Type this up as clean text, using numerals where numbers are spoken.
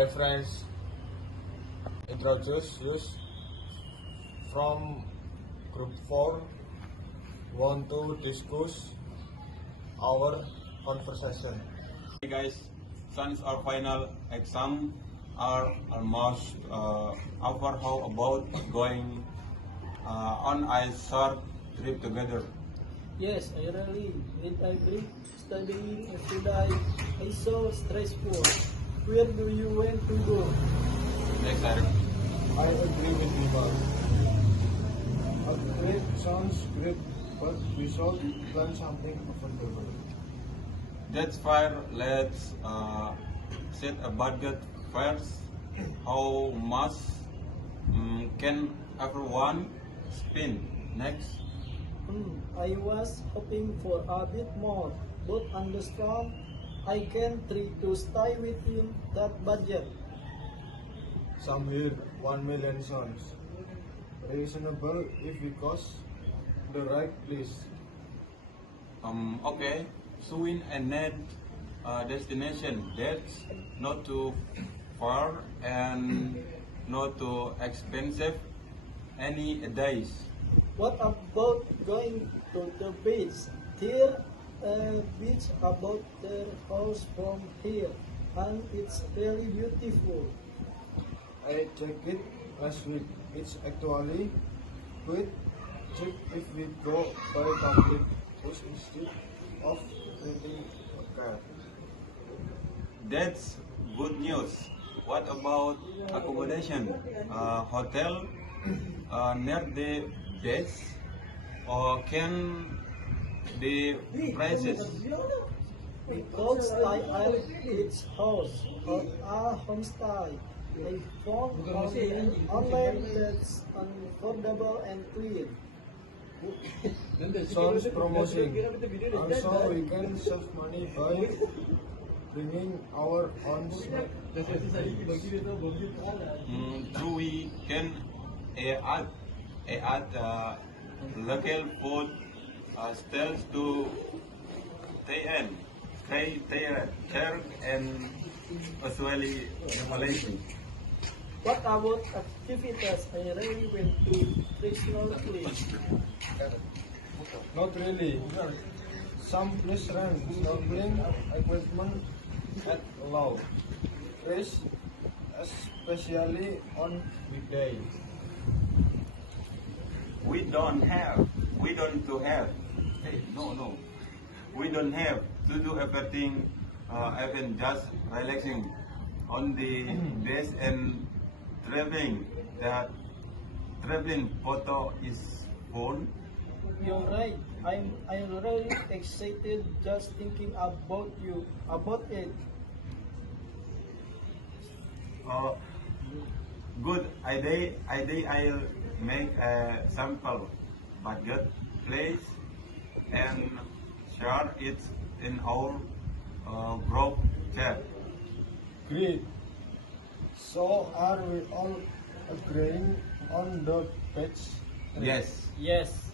My friends introduce you from group 4 want to discuss our conversation. Hey guys, since our final exam are almost over, how about going on a short trip together? Yes, I really did agree. Studying every day is so stressful. Where do you want to go? Next, Eric. I agree with you. A trip sounds great, but we should plan something affordable. That's fair. Let's set a budget first. How much can everyone spend? Next. I was hoping for a bit more, but understand I can try to stay within that budget. Some here 1 million sounds reasonable if we cost the right place. Okay. Swing and net destination. That's not too far and not too expensive. Any days. What about going to the beach? There a beach about their house from here, and it's really beautiful. I checked it last week. It's actually quite cheap if we go by public bus instead of renting a car. That's good news. What about accommodation? Hotel near the beach, or can the prices? We could stay at its house or a homestay. I found online that's affordable and clean. Sounds promising. Also, we can save money by bringing our own snack. True, we can add local food stalls to TN, Church and Australia Malaysia. What about activities? I really went to snorkeling. Not really. Some place rent snorkeling equipment at low price, especially on weekday. We don't to have. Hey, no. We don't have to do everything, even just relaxing on the base and traveling. That traveling photo is fun. You're right. I'm really excited just thinking about it. Uh, Good idea. I'll make a sample budget, place, and share it in our group chat. Great. So are we all agreeing on the page? Yes. Yes.